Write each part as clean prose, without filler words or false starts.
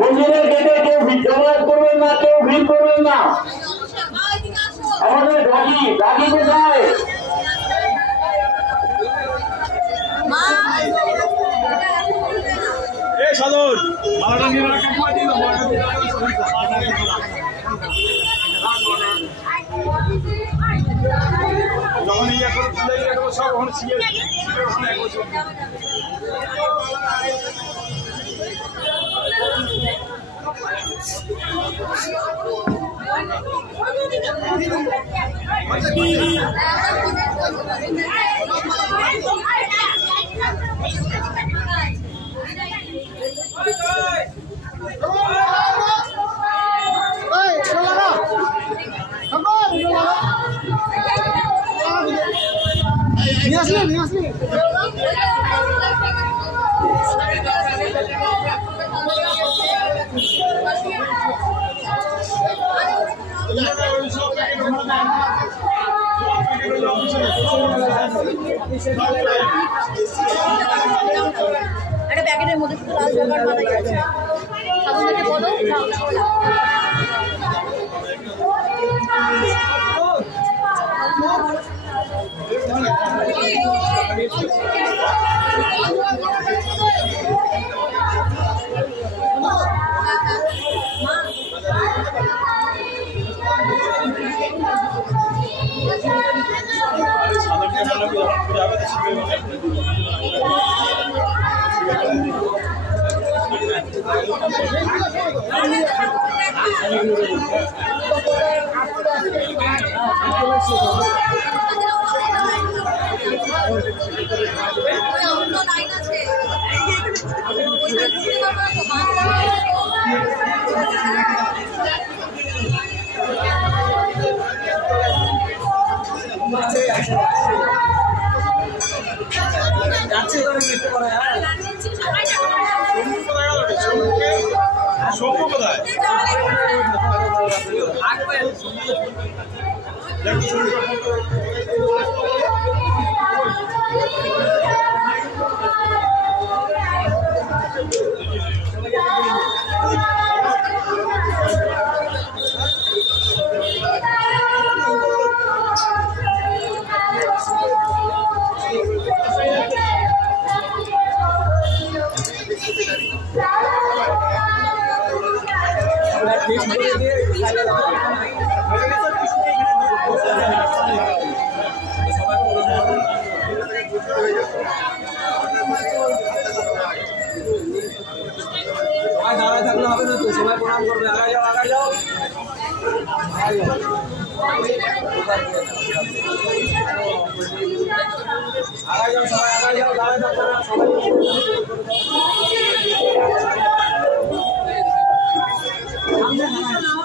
মন্দিরের গেটে কেউ জমায়েত করবেন না, কেউ ভিড় করবেন না। আমাদের দাগি কোথায়? সাধন মালাটা নিয়ে যখন ইয়ে করে সব ওখানে শিখে একটা প্যাকেটের মধ্যে শুধু লাল জগার মালাই আছে। সাধনকে বলো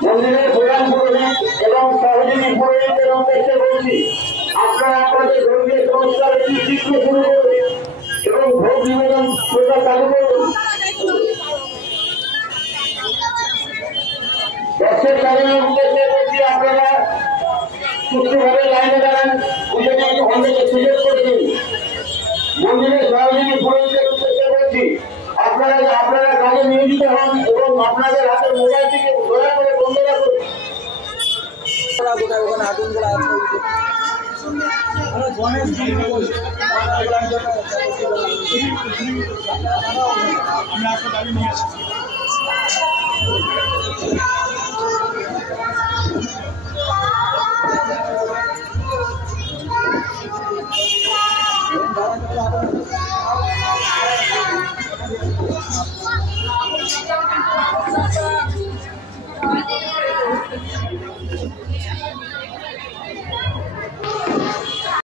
মন্দিরের প্রধান পুরোহিত এবং সহযোগী পুরোহিতদের উদ্দেশ্যে বলছি, আপনারা আপনাদের ধর্মীয় সংস্কারের শিক্ষা শুরু করুন এবং ভোগ নিবেদন প্রথা চালু করুন। দর্শক সাধনের উদ্দেশ্যে বলছি, আপনারা সুষ্ঠুভাবে লাইনে দাঁড়ান, পুজোকে অন্যকে সুযোগ করে দিন। মন্দিরের সহযোগী পুরোহিতদের উদ্দেশ্যে বলছি, আপনারা কাজে নিয়োজিত হন এবং আপনাদের হাতের মোবাইলটিকে দয়া করে বন্ধ রাখুন। আমরা একটা দাবি নিয়ে আসছি।